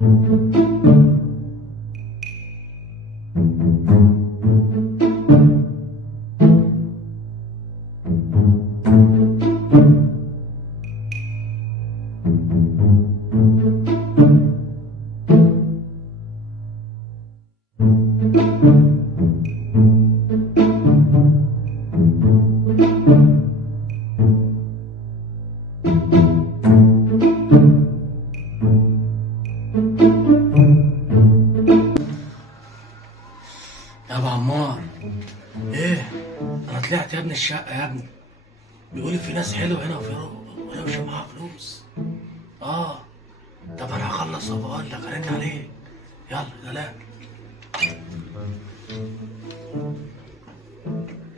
يا ابو عمار، ايه؟ انا طلعت يا ابني الشقه يا ابني. بيقولي في ناس حلوه هنا وانا مش معاها فلوس. طب انا هخلص وبقول لك ارن عليك. يلا سلام.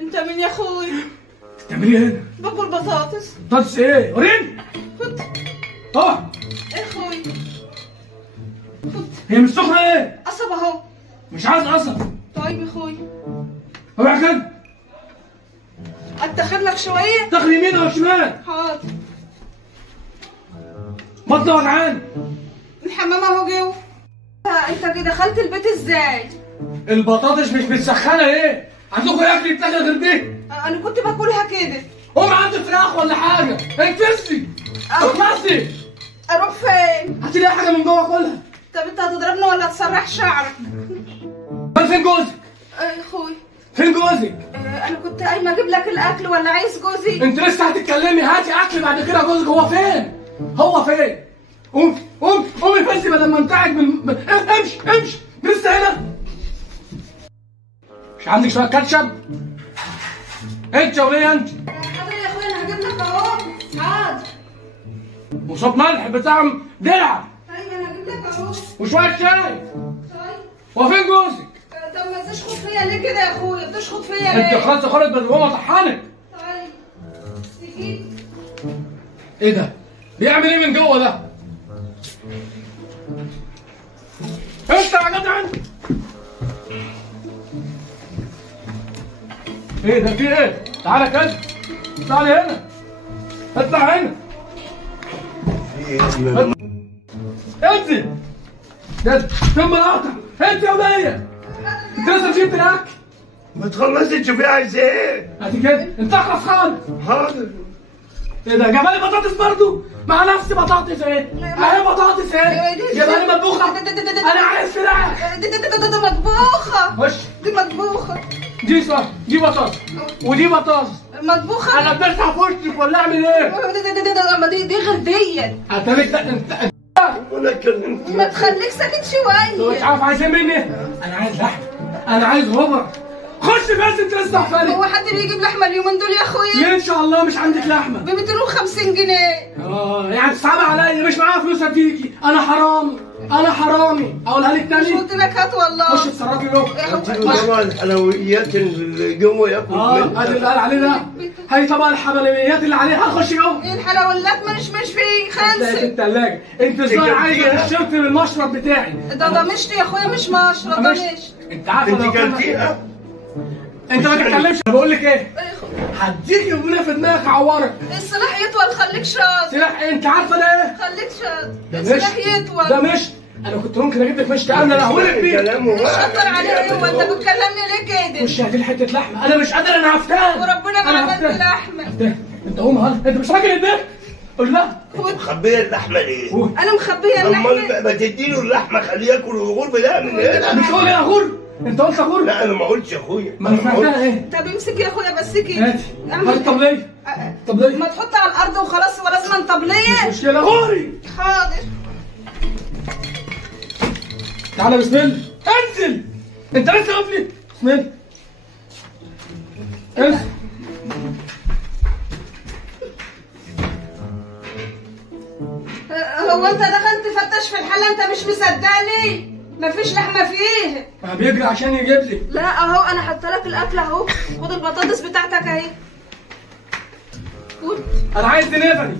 انت مين يا اخوي؟ بتعملي ايه هنا؟ باكل بطاطس. بطاطس ايه؟ وريني. خد. طبعا. ايه يا اخوي؟ خد. هي مش سخنه ايه؟ قصب اهو. مش عايز قصب. طيب يا اخوي. اوعى كده. اتدخل لك شويه؟ دخل يمين او شمال؟ حاضر. بطني وجعان. الحمام اهو جوه. انت دخلت البيت ازاي؟ البطاطس مش متسخنه ايه؟ عندكم اكل يتاكل غير دي؟ انا كنت باكلها كده. قوم عندي فراخ ولا حاجه، انفسي اخلصي. اروح فين؟ هاتي لي حاجه من جوه كلها. طب انت هتضربني ولا تسرح شعرك؟ فين جوزك؟ يا اخوي. فين جوزك؟ انا كنت قايمه اجيب لك الاكل ولا عايز جوزي؟ انت لسه هتتكلمي؟ هاتي اكل بعد كده. جوزك هو فين؟ هو فين؟ قومي فزي بدل ما انت قاعد امشي لسه هنا. مش عندك شويه كاتشب؟ انت وليه انت؟ حاضر يا اخويا، انا هجيب لك اهو. حاضر. وصوت ملح بتاع دلع. طيب انا هجيب لك اهو. وشويه شاي. طيب. هو فين جوزك؟ طب ما تشخط فيا ليه كده يا اخويا؟ بتشخط فيا ليه؟ انت خلاص خالص بدل هو طحنك. طيب. تجيب. ايه ده؟ بيعمل ايه من جوه ده؟ انت يا جدع انت. ايه ده؟ في ايه؟ تعالى كده. تعالى هنا. اطلع هنا. انزل. يلا فين مراقع؟ انت يا وليه؟ انت لسه جبت الاكل؟ ما تخلصي تشوفي عايز ايه؟ هاتي كده، انت اخلص خالص. حاضر. ايه ده؟ جابها لي بطاطس برضه؟ مع نفس بطاطس ايه؟ اهي بطاطس ايه؟ جابها لي مطبوخه؟ انا عايز فراخ. دي مطبوخه. خش. دي مطبوخه. دي صح، دي بطاطس ودي بطاطس. مطبوخه. انا بفتح في وشك ولا اعمل ايه؟ دي غير ديت. هتعمل ده انت. وانا كلمت. ما تخليك ساكت شويه. مش عارف عايزين مني؟ انا عايز لحم. انا عايز ربع. خش بس انت لسه هو حفالي. حد بيجيب لحمه اليومين دول يا اخويا؟ ليه ان شاء الله مش عندك لحمه؟ ب 250 جنيه. يعني تصعب عليا؟ مش معايا فلوس اديكي. انا حرامي. انا حرامي. اقولها لك مش تاني؟ قلت لك هات والله. خش اتصرفي له. طبعا الحلويات اللي جوه ياكل منها. ادي اللي قال عليه ده. هي طبعا الحبلميات اللي عليها. هخش جوه. ايه الحلويات؟ مش فيه هتلاقي في خلصت. الثلاجه. انت ازاي عايزه تشربي من المشرب بتاعي؟ ده مشط يا اخويا، مش مشرب، ده مشط. انت عارفه انت لو كان- كلتيها؟ انت ما تتكلمش. انا بقول لك ايه؟ هديك ابونا في دماغك اعورك. السلاح يطول، خليك شاطر. سلاح ايه؟ انت عارفه ده ايه؟ خليك شاطر. ده السلاح مشت. يطول. ده مشت. انا كنت ممكن اجيب لك مشت امن اهولك بيه. كلامه شطر عليه. ايوه انت بتكلمني ليه كده؟ خش هات لي حته لحمه. انا مش قادر. انا هفتان. وربنا ما انا عملت هفتان. لحمه. هفتان. انت قوم هلا. انت مش راجل البيت. قول لها. مخبيه اللحمه ليه؟ انا مخبيه اللحمه. امال ما تديله اللحمه خليه ياكل الغرب ده من هنا. مش قول يا غور. انت قلت غور. لا انا ما قلتش يا اخويا. ما سمعتها ايه؟ طب امسك يا اخويا بس كده. هاتي. هاتي طبليه. طبليه. ما تحط على الارض وخلاص، هو لازم طبليه. مش مشكله. غوري. حاضر. تعالى بسم الله. انزل. انت لسه قافلي. بسم الله. انزل. هو انت دخلت تفتش في الحله؟ انت مش مصدقني؟ مفيش لحمه فيه. ما بيجري عشان يجيب لي. لا اهو انا حاطه لك الاكل اهو. خد البطاطس بتاعتك اهي. خد. انا عايز دي نفري.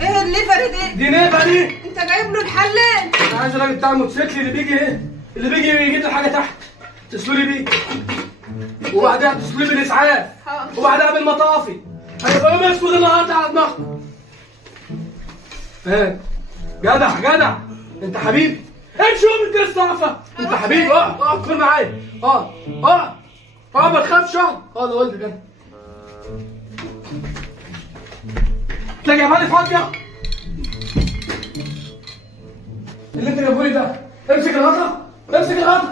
ايه الليفر دي؟ دي نفري. انت جايب له الحله؟ انا عايز الراجل بتاع الموتوسيكل اللي بيجي ايه؟ اللي بيجي يجيب لي حاجه تحت. تسلولي بيه. وبعدها تسلولي بالاسعاف. وبعدها بالمطافي. هيبقى يوم اسود النهارده على دماغك. فاهم؟ جدع جدع. انت حبيبي. امشي قوم انت لسه واقفه. انت حبيبي. اقعد كل معايا. اقعد ما تخافش. اقعد قلت كده. تلاقي عمالي فاضيه. اللي انت جايبهولي ده امسك الغطا.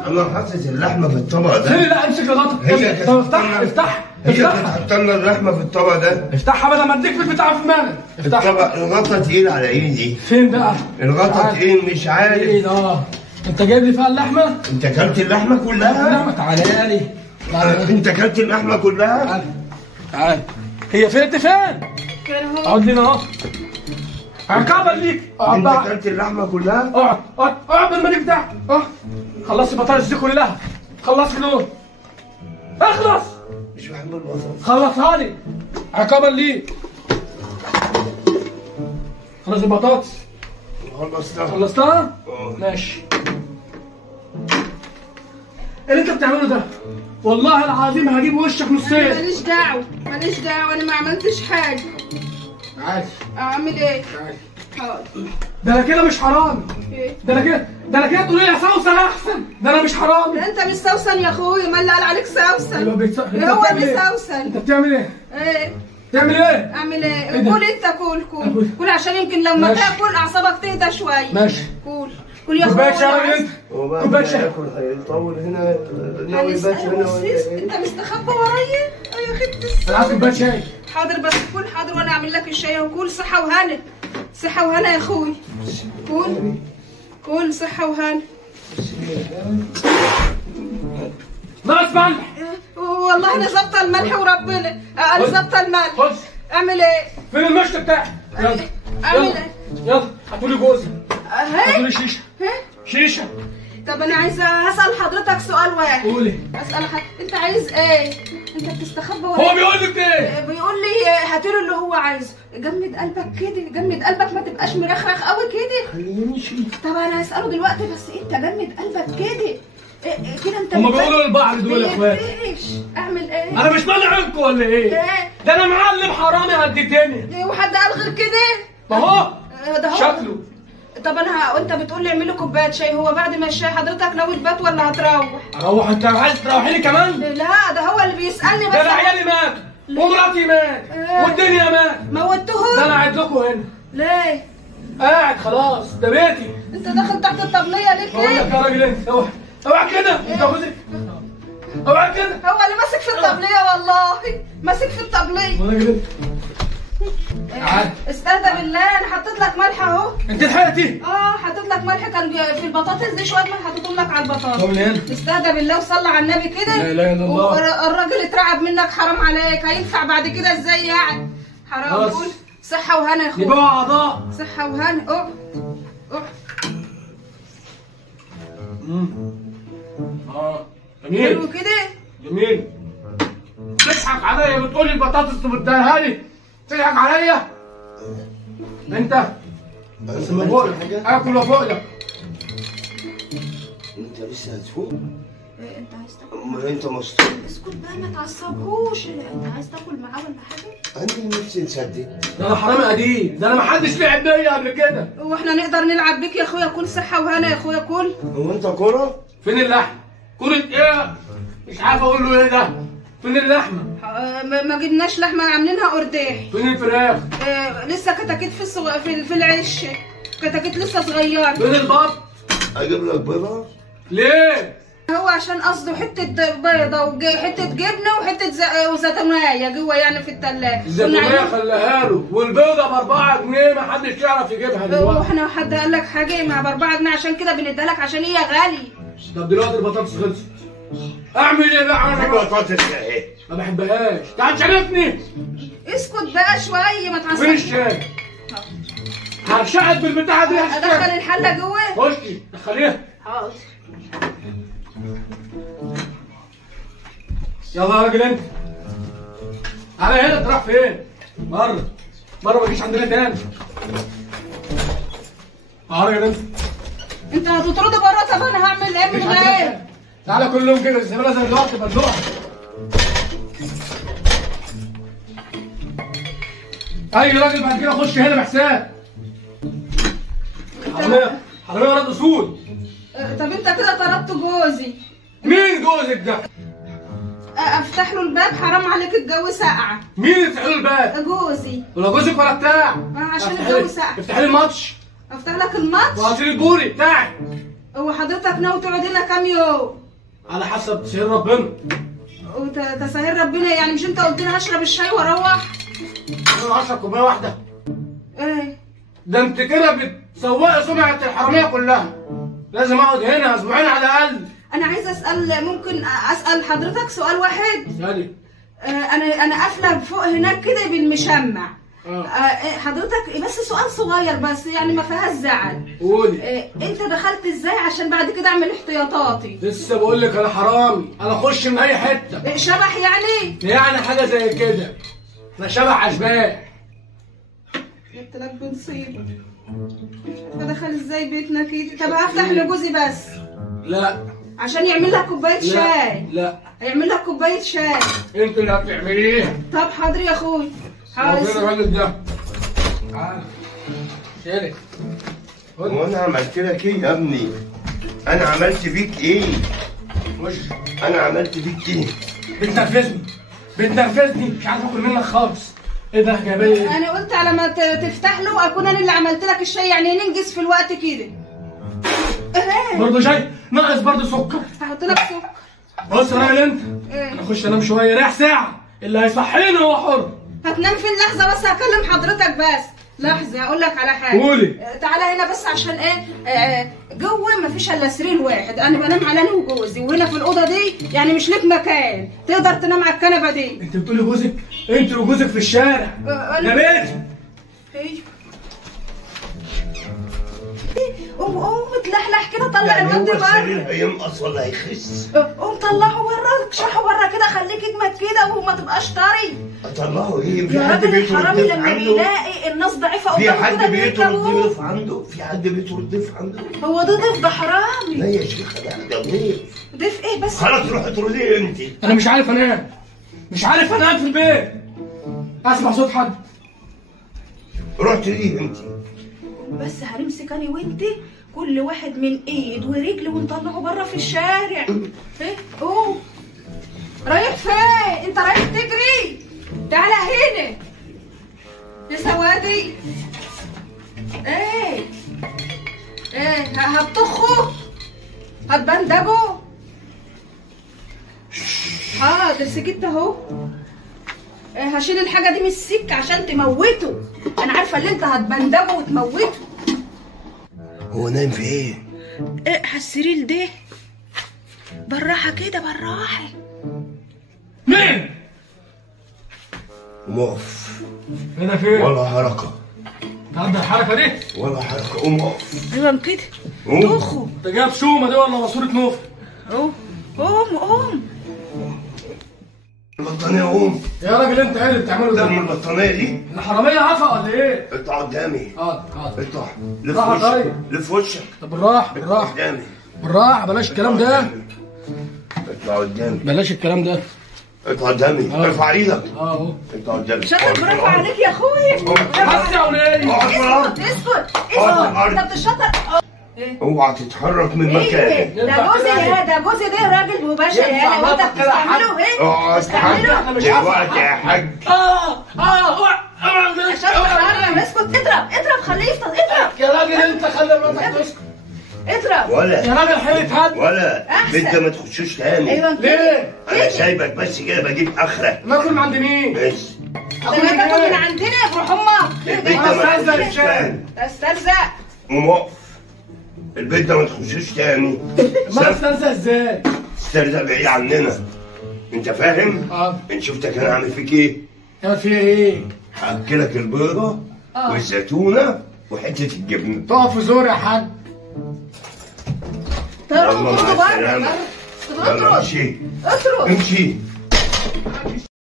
انا حاطط اللحمه في الطبق ده. لا امسك الغطا. طب افتحها. هي كانت حاطه لنا اللحمه في الطبق ده. افتحها بدل ما اديك في البتاع في مالك. افتحها. الغطا تقيل على ايدي. فين بقى؟ الغطا تقيل مش عارف. ايه انت جايب لي فيها اللحمه؟ انت اكلت اللحمه كلها؟ اللحمه تعالى لي. انت اكلت اللحمه كلها؟ تعالى. هي فين؟ انت فين؟ كان هو اقعد هنا اهو. عقابا ليك. اقعد انت بقى. اكلت اللحمه كلها؟ اقعد بالملك بتاعك. خلصت البطاطس دي كلها. خلصت دول. اخلص. مش بحب البطاطس. خلصها لي. عقابا ليك. خلص البطاطس. خلصتها؟ ماشي. اللي انت بتعمله ده والله العظيم هجيب وشك نصين. ماليش دعوه انا ما عملتش حاجه. عادي. اعمل ايه؟ عادي. حاضر. ده انا كده مش حرامي. ايه؟ ده انا كده تقولي لي سوسن احسن. ده انا مش حرامي. انت مش سوسن يا اخويا، ما اللي قال عليك سوسن؟ هو اللي سوسن. انت بتعمل ايه؟ ايه؟ بتعمل ايه؟ اعمل ايه؟ كل انت كل عشان يمكن لما تاكل اعصابك تهدى شويه. ماشي. كل يا كوبايه اخويا. شاي انت. كوبايه شاي. هيطول هنا. انت مستخبى ورايا؟ يا خبت انا عايز كوبايه شاي. حاضر بس كل حاضر وانا اعمل لك الشاي وكل صحه وهنا. صحه وهنا يا اخوي. كل صحه وهنا. ناقص ملح. والله انا ظابطه الملح وربنا. انا ظابطه الملح. خش. اعمل ايه؟ فين المشط بتاعك؟ يلا. اعمل ايه؟ يلا هاتولي جوزي. هاتولي شيشه. شيشه. طب انا عايزه هسال حضرتك سؤال واحد. قولي. اسال انت عايز ايه؟ انت بتستخبى ولا هو بيقول لك ايه؟ بيقول لي هاتله اللي هو عايزه. جمد قلبك كده، جمد قلبك ما تبقاش مرخرخ قوي كده. خليني شيء. طب انا هساله دلوقتي بس انت جمد قلبك كده. كده انت هما بيقولوا لبعض دول يا اخوات. اعمل ايه؟ انا مش مانع عنكم ولا ايه؟ ده انا معلم حرامي قد الدنيا. وحد قال غير كده؟ ما هو ده هو شكله. طب وانت بتقول لي اعمل لي كوبايه شاي، هو بعد ما الشاي حضرتك ناوي تبات ولا هتروح؟ اروح. انت عايز تروحي لي كمان؟ لا ده هو اللي بيسالني بس. ده انا عيالي مات ومراتي مات والدنيا مات. موتهم؟ ده انا قاعد لكم هنا. ليه؟ قاعد خلاص ده بيتي. انت داخل تحت الطبليه ليه بقول لك كده؟ يا راجل انت اوعى كده. انت جوزك اوعى كده. هو اللي ماسك في الطبليه والله، ماسك في الطبليه. يا راجل انت تعال. استهدى بالله، انا حطيت لك ملح اهو. انت لحقتي؟ حطيت لك ملح، كان في البطاطس دي شويه ملح حطيتهم لك على البطاطس. طب ليه؟ استهدى بالله وصلى على النبي كده. لا اله الا الله. الراجل اترعب منك، حرام عليك. هينفع بعد كده ازاي يعني؟ حرام. قول صحه وهنا يا اخويا. يبقى اعضاء. صحه وهنا. اقعد. جميل. حلو كده. جميل. تضحك عليا بتقولي البطاطس تبدلها لي. تضحك عليا انت. بس من فوق اكل وفوق لك. انت لسه هتفوق؟ انت عايز تاكل؟ امال انت مسطول. اسكت بقى ما تعصبهوش. انت عايز تاكل معاه ولا حاجه؟ عندي نفسي نسدد. ده انا حرامي قديم. ده انا ما حدش لعب بيا قبل كده. واحنا نقدر نلعب بيك يا اخويا؟ كل صحه وهنا يا اخويا. كل. هو انت كوره؟ فين اللحمه؟ كرة ايه؟ مش عارف اقول له ايه ده. فين اللحمه؟ ما جبناش لحمه، عاملينها قرداح. فين الفراخ؟ لسه كتاكيت في العش. كتاكيت لسه صغيره. فين البط؟ اجيب لك بيضه؟ ليه؟ هو عشان قصده حته بيضه وحته جبنه وحته وزيتونيه جوه يعني في الثلاجه. الزيتونيه خليها له، والبيضه ب4 جنيه ما حدش يعرف يجيبها دلوقتي. واحنا حد قال لك حاجه مع ب4 جنيه؟ عشان كده بنديها لك عشان هي غالي. طب دلوقتي البطاطس خلصت. اعمل ايه بقى انا؟ البطاطس اهي. ما بحبهاش. تعال شاركني. اسكت بقى شويه ما تعصبش. فين الشاي؟ هرشقك بالبتاعه دي. ادخل الحله جوه. خشي دخليها. حاضر. يلا يا راجل انت. تعالى هنا. تروح فين؟ بره ما تجيش عندنا تاني. يا راجل انت هتطردي بره. طب انا هعمل ايه من غير؟ تعالى كلهم كده. الزباله زي الوقت بلوعه. اي راجل بعد كده خش هنا بحساب. حراميه ولاد اصول. طب انت كده طردت جوزي. مين جوزك ده؟ افتح له الباب، حرام عليك الجو ساقعه. مين اللي يفتح له الباب؟ جوزي. ولا جوزك ولا بتاع؟ عشان الجو ساقع. افتحي لي الماتش. افتح لك الماتش؟ وهاتي لي البوري بتاعك. هو حضرتك ناوي تقعد لنا كام يوم؟ على حسب تسهيل ربنا. وتسهيل ربنا يعني مش انت قلت لي هشرب الشاي واروح؟ انا هشرب كوبايه واحده. ايه؟ ده انت كده بتسوقي سمعه الحراميه كلها. لازم اقعد هنا اسبوعين على الاقل. انا عايزه اسال، ممكن اسال حضرتك سؤال واحد؟ سالي. انا قافله فوق هناك كده بالمشمع. حضرتك بس سؤال صغير بس يعني ما فيهاش زعل. قولي. انت دخلت ازاي عشان بعد كده اعمل احتياطاتي؟ لسه بقول لك انا حرامي، انا اخش من اي حته. شبح يعني؟ يعني حاجه زي كده. انا شبح اشباح. جبت لك بنصيبه. فدخل ازاي بيتنا كده؟ طب هفتح لجوزي بس. لا. عشان يعمل لك كوبايه شاي. لا. هيعمل لك كوبايه شاي. انت اللي هتعمليه. طب حاضر يا اخوي. حاضر. فين الراجل ده؟ تعالى. شيلك. هو انا عملت لك ايه يا ابني؟ انا عملت بيك ايه؟ وش؟ انا عملت بيك ايه؟ بتنرفزني مش عارف اكل منك خالص. ايه ده جايبه؟ انا قلت على ما تفتح له اكون انا اللي عملت لك الشاي، يعني ننجز في الوقت كده. برضه شاي؟ ناقص برضه سكر. هحط لك سكر. بص يا راجل انت. انا اخش انام شويه، ريح ساعه، اللي هيصحيني هو حر. هتنام فين؟ لحظه بس هكلم حضرتك بس. لحظه هقول لك على حاجه. قولي. تعالى هنا بس عشان ايه؟ جوه مفيش الا سرير واحد، انا بنام على انا وجوزي، وهنا في الاوضه دي يعني مش ليك مكان تقدر تنام على الكنبه دي. انت بتقولي جوزك؟ انت وجوزك في الشارع. يا بنتي. ايوه. قوم اتلحلح كده، طلع يعني الواد هو بره. السرير هينقص ولا هيخس؟ قوم طلعه بره، اكشحه بره كده، خليك اجمد كده وما تبقاش طري. اطلعه ايه؟ في يا حد راجل بيته الحرامي الضيف لما عنده؟ بيلاقي الناس ضعيفه في قدامه حد كده بيته بيركبوه. الضيف عنده؟ في حد بيته الضيف عنده؟ هو ده ضيف؟ ده حرامي. لا يا شيخه، ده ضيف. ضيف ايه بس؟ خلاص روح اطرديه انت. انا مش عارف انام. مش عارف انام في البيت. اسمع صوت حد. روح تلاقيه انت. بس هنمسك انا وانت كل واحد من ايد ورجل ونطلعه بره في الشارع. ايه؟ قوم. رايح فين؟ انت رايح تجري؟ تعالى هنا يا سوادي. ايه؟ هتطخه؟ هتبندجه؟ حاضر سكت اهو. هشيل الحاجه دي من السك عشان تموته. انا عارفه اللي انت هتبندجه وتموته. هو نايم في ايه؟ على السرير ده. بالراحه كده، بالراحه. مين؟ قوم هنا فين؟ ولا حركه. تعدي الحركه دي؟ ولا حركه. قوم اقف. ايوه كده. قوم. طخه. انت جايب شومه دي ولا ماسوره نوف؟ قوم. البطانيه قوم. يا راجل انت ايه اللي بتعمله ده؟ ترمي البطانيه دي. الحراميه عفا ولا ايه؟ اطلع قدامي. حاضر. اطلع. لف راحة وشك. طيب. لف وشك. طب بالراحه قدامي. بالراحه بلاش الكلام ده. اطلع قدامي. بلاش الكلام ده. اطلع قدامي. ارفع ايدك. اهو. اطلع قدامي. شاطر، برافو عليك يا اخويا. بس يا ولادي. اسكت. انت بتشطر. اوعى تتحرك من مكانك. ده جوزي ده راجل مباشر يعني، وانت بتستعمله ايه؟ اقعد بتستعمله دلوقتي يا حاج. شاطر. اسكت. اضرب خليه يفطر. اضرب يا راجل انت خلي مراتك تسكت. اضرب ولا يا راجل حيلة هد. ولا انت ما تخشوش تاني. ايوه ليه؟ انا سايبك بس كده بجيب اخرك. ناكل من عند مين؟ بس ده انا تاكل من عندنا يروح امك. البيت ده ما تخشوش تاني. استرزق. قوم اقف. البيت ده ما تخشوش تاني. ما استنسى ازاي؟ استرزق بعيد عننا. انت فاهم؟ انت شفتك انا عامل فيك ايه؟ كان فيها ايه؟ هاكلك البيضه والزيتونه وحته الجبنه. تقف في زور يا حاج. يلا مع السلامه. يلا امشي. اطرد. امشي.